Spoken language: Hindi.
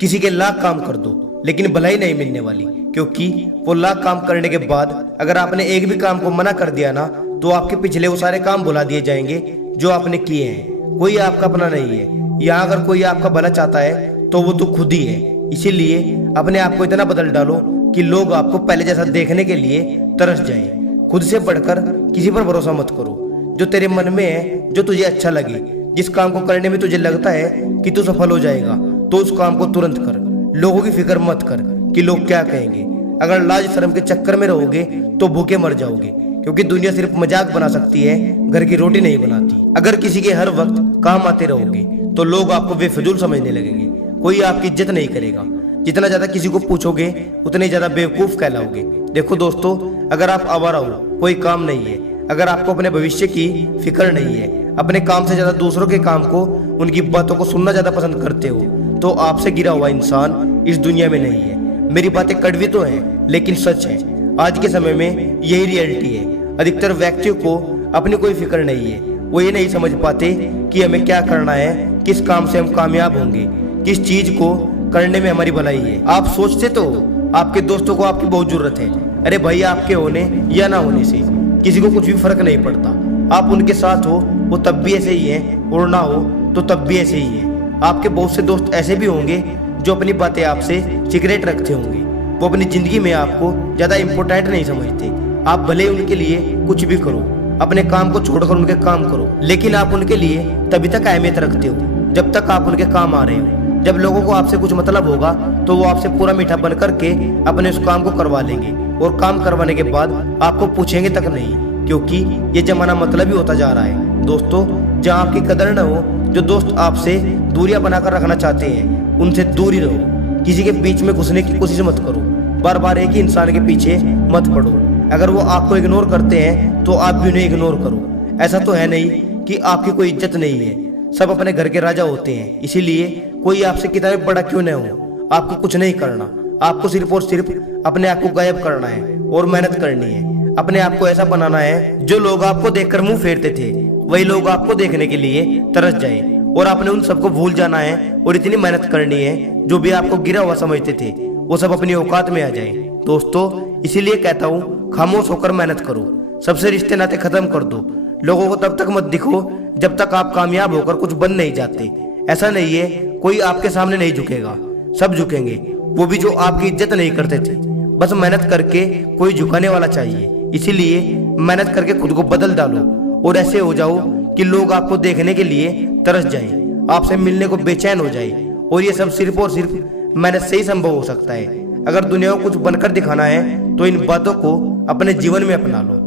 किसी के लाख काम कर दो लेकिन भलाई नहीं मिलने वाली, क्योंकि वो लाख काम करने के बाद अगर आपने एक भी काम को मना कर दिया ना, तो आपके पिछले वो सारे काम भुला दिए जाएंगे जो आपने किए हैं। कोई आपका अपना नहीं है। यहाँ अगर कोई आपका भला चाहता है तो वो तो खुद ही है। इसीलिए अपने आप को इतना बदल डालो कि लोग आपको पहले जैसा देखने के लिए तरस जाएं। खुद से बढ़कर किसी पर भरोसा मत करो। जो तेरे मन में है, जो तुझे अच्छा लगे, जिस काम को करने में तुझे लगता है कि तू सफल हो जाएगा, तो उस काम को तुरंत कर। लोगों की फिक्र मत कर कि लोग क्या कहेंगे। अगर लाज शर्म के चक्कर में रहोगे तो भूखे मर जाओगे, क्योंकि दुनिया सिर्फ मजाक बना सकती है, घर की रोटी नहीं बनाती। अगर किसी के हर वक्त काम आते रहोगे तो लोग आपको बेफजूल समझने लगेंगे। कोई आपकी इज्जत नहीं करेगा। जितना ज्यादा किसी को पूछोगे उतने ज्यादा बेवकूफ कहलाओगे। देखो दोस्तों, अगर आप आवारा हो, कोई काम नहीं है, अगर आपको अपने भविष्य की फिक्र नहीं है, अपने काम से ज्यादा दूसरों के काम को, उनकी बातों को सुनना ज्यादा पसंद करते हो, तो आपसे गिरा हुआ इंसान इस दुनिया में नहीं है। मेरी बातें कड़वी तो हैं, लेकिन सच है। आज के समय में यही रियलिटी है। अधिकतर व्यक्तियों को अपनी कोई फिक्र नहीं है। वो ये नहीं समझ पाते कि हमें क्या करना है, किस काम से हम कामयाब होंगे, किस चीज को करने में हमारी भलाई है। आप सोचते तो आपके दोस्तों को आपकी बहुत जरूरत है। अरे भाई, आपके होने या ना होने से किसी को कुछ भी फर्क नहीं पड़ता। आप उनके साथ हो वो तब भी ऐसे ही हैं, और ना हो तो तब भी ऐसे ही हैं। आपके बहुत से दोस्त ऐसे भी होंगे जो अपनी बातें आपसे सीक्रेट रखते होंगे। वो अपनी जिंदगी में आपको ज्यादा इम्पोर्टेंट नहीं समझते। आप भले उनके लिए कुछ भी करो, अपने काम को छोड़कर उनके काम करो, लेकिन आप उनके लिए तभी तक अहमियत रखते हो जब तक आप उनके काम आ रहे हो। जब लोगों को आपसे कुछ मतलब होगा तो वो आपसे पूरा मीठा बन करके अपने उस काम को करवा लेंगे, और काम करवाने के बाद आपको पूछेंगे तक नहीं, क्योंकि ये जमाना मतलब ही होता जा रहा है। दोस्तों, जहाँ आपकी कदर न हो, जो दोस्त आपसे दूरियां बनाकर रखना चाहते हैं, उनसे दूर ही रहो। किसी के बीच में घुसने की कोशिश मत करो। बार बार एक ही इंसान के पीछे मत पड़ो। अगर वो आपको इग्नोर करते हैं तो आप भी उन्हें इग्नोर करो। ऐसा तो है नहीं कि आपकी कोई इज्जत नहीं है। सब अपने घर के राजा होते हैं। इसीलिए कोई आपसे कितना भी बड़ा क्यों न हो, आपको कुछ नहीं करना। आपको सिर्फ और सिर्फ अपने आप को गायब करना है और मेहनत करनी है। अपने आप को ऐसा बनाना है जो लोग आपको देखकर मुंह फेरते थे, वही लोग आपको देखने के लिए तरस जाए। और आपने उन सबको भूल जाना है और इतनी मेहनत करनी है जो भी आपको गिरा हुआ समझते थे, वो सब अपनी औकात में आ जाए। दोस्तों, इसीलिए कहता हूँ, खामोश होकर मेहनत करो। सबसे रिश्ते नाते खत्म कर दो। लोगों को तब तक मत दिखो जब तक आप कामयाब होकर कुछ बन नहीं जाते। ऐसा नहीं है, कोई आपके सामने नहीं झुकेगा, सब झुकेंगे, वो भी जो आपकी इज्जत नहीं करते थे। बस मेहनत करके कोई झुकाने वाला चाहिए। इसीलिए मेहनत करके खुद को बदल डालो और ऐसे हो जाओ कि लोग आपको देखने के लिए तरस जाएं, आपसे मिलने को बेचैन हो जाए। और ये सब सिर्फ और सिर्फ मेहनत से ही संभव हो सकता है। अगर दुनिया को कुछ बनकर दिखाना है तो इन बातों को अपने जीवन में अपना लो।